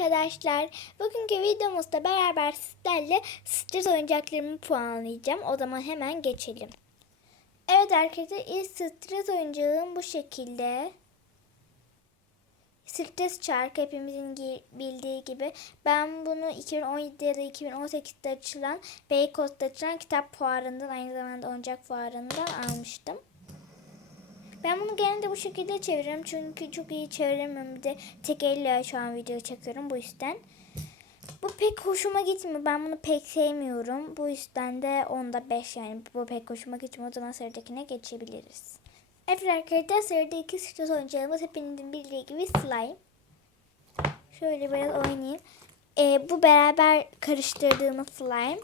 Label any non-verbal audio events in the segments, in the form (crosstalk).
arkadaşlar. Bugünkü videomuzda beraber sizlerle stres oyuncaklarımı puanlayacağım. O zaman hemen geçelim. Evet arkadaşlar ilk stres oyuncağım bu şekilde. Stres çarkı hepimizin bildiği gibi. Ben bunu 2017 ya da 2018'de açılan Beykoz'da açılan kitap fuarından aynı zamanda oyuncak fuarından almıştım. Ben bunu genelde bu şekilde çeviriyorum çünkü çok iyi çeviremiyorum. Bir de tek elle şu an video çekiyorum bu yüzden. Bu pek hoşuma gitmiyor. Ben bunu pek sevmiyorum. Bu yüzden de onda 5 yani bu pek hoşuma gitmiyor. O zaman sıradakine geçebiliriz. Evet arkadaşlar sırada iki stres oyuncağımız hepinizin bildiği gibi slime. Şöyle biraz oynayayım. Ee, bu beraber karıştırdığımız slime.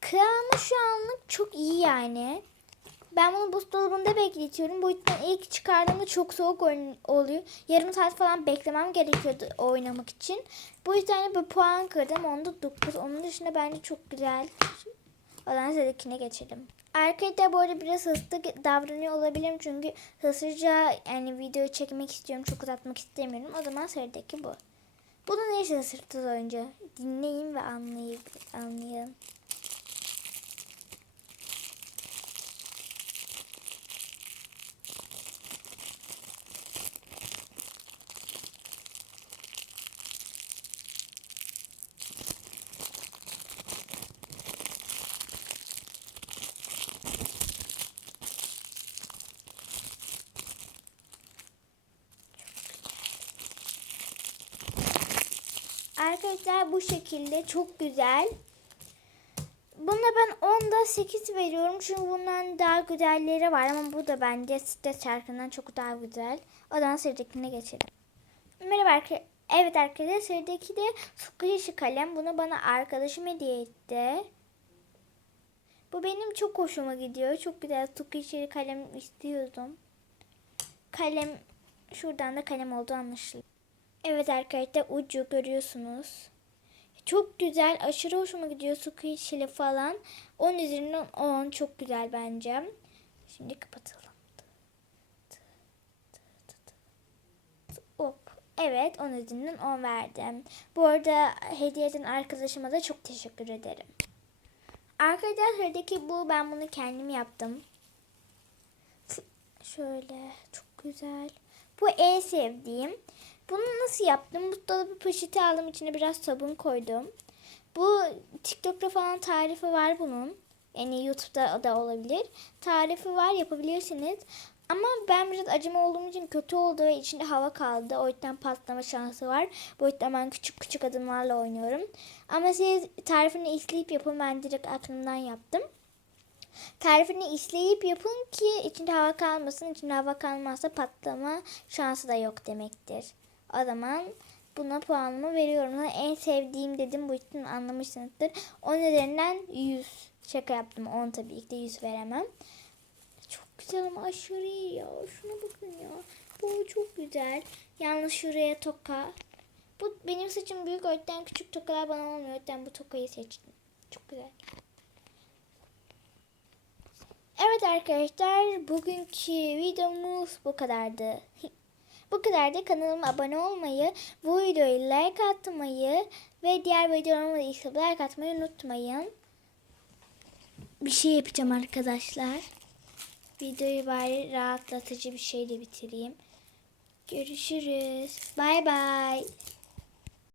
Kıvamı şu anlık çok iyi yani. Ben bunu buzdolabında bekletiyorum. Bu yüzden ilk çıkardığımda çok soğuk oluyor. Yarım saat falan beklemem gerekiyordu oynamak için. Bu yüzden de bir puan kırdım. Onda 9. Onun dışında bence çok güzel. O zaman sıradakine geçelim. Bu arada biraz hızlı davranıyor olabilirim. Çünkü hızlıca yani videoyu çekmek istiyorum. Çok uzatmak istemiyorum. O zaman sıradaki bu. Bunun ne sırtız oyuncu? Dinleyin ve anlayın. anlayın. Arkadaşlar bu şekilde çok güzel. Buna ben 10'da 8 veriyorum. Çünkü bundan daha güzelleri var ama bu da bence stres şarkından çok daha güzel. O zaman sıradakine geçelim. Merhaba arkadaşlar. Evet arkadaşlar sıradaki de Squishy kalem. Bunu bana arkadaşım hediye etti. Bu benim çok hoşuma gidiyor. Çok güzel Squishy kalem istiyordum. Kalem şuradan da kalem olduğu anlaşılıyor. Evet arkadaşlar ucu görüyorsunuz. Çok güzel. Aşırı hoşuma gidiyor. Su kıyışıyla falan. 10 üzerinden 10. Çok güzel bence. Şimdi kapatalım. Evet 10 üzerinden 10 verdim. Bu arada hediye eden arkadaşıma da çok teşekkür ederim. Arkadaşlar sıradaki bu. Ben bunu kendim yaptım. Şöyle çok güzel. Bu en sevdiğim. Bunu nasıl yaptım? Buzdolabı poşeti aldım. içine biraz sabun koydum. Bu TikTok'ta falan tarifi var bunun. Yani YouTube'da da olabilir. Tarifi var yapabilirsiniz. Ama ben biraz acıma olduğum için kötü oldu ve içinde hava kaldı. O yüzden patlama şansı var. Bu yüzden ben küçük küçük adımlarla oynuyorum. Ama siz tarifini izleyip yapın. Ben direkt aklımdan yaptım. Tarifini izleyip yapın ki içinde hava kalmasın. İçinde hava kalmazsa patlama şansı da yok demektir. O zaman buna puanımı veriyorum. Ama en sevdiğim dedim bu yüzden anlamışsınızdır. 10 üzerinden 100. Şaka yaptım 10 tabii ki de 100 veremem. Çok güzel ama aşırı iyi ya. Şuna bakın ya. Bu çok güzel. Yalnız şuraya toka. Bu benim saçım büyük o yüzden küçük tokalar bana olmuyor. O yüzden bu tokayı seçtim. Çok güzel. Evet arkadaşlar bugünkü videomuz bu kadardı. (laughs) bu kadar da kanalıma abone olmayı, bu videoyu like atmayı ve diğer videolarıma da ise like atmayı unutmayın. Bir şey yapacağım arkadaşlar. Videoyu bari rahatlatıcı bir şeyle bitireyim. Görüşürüz. Bay bay.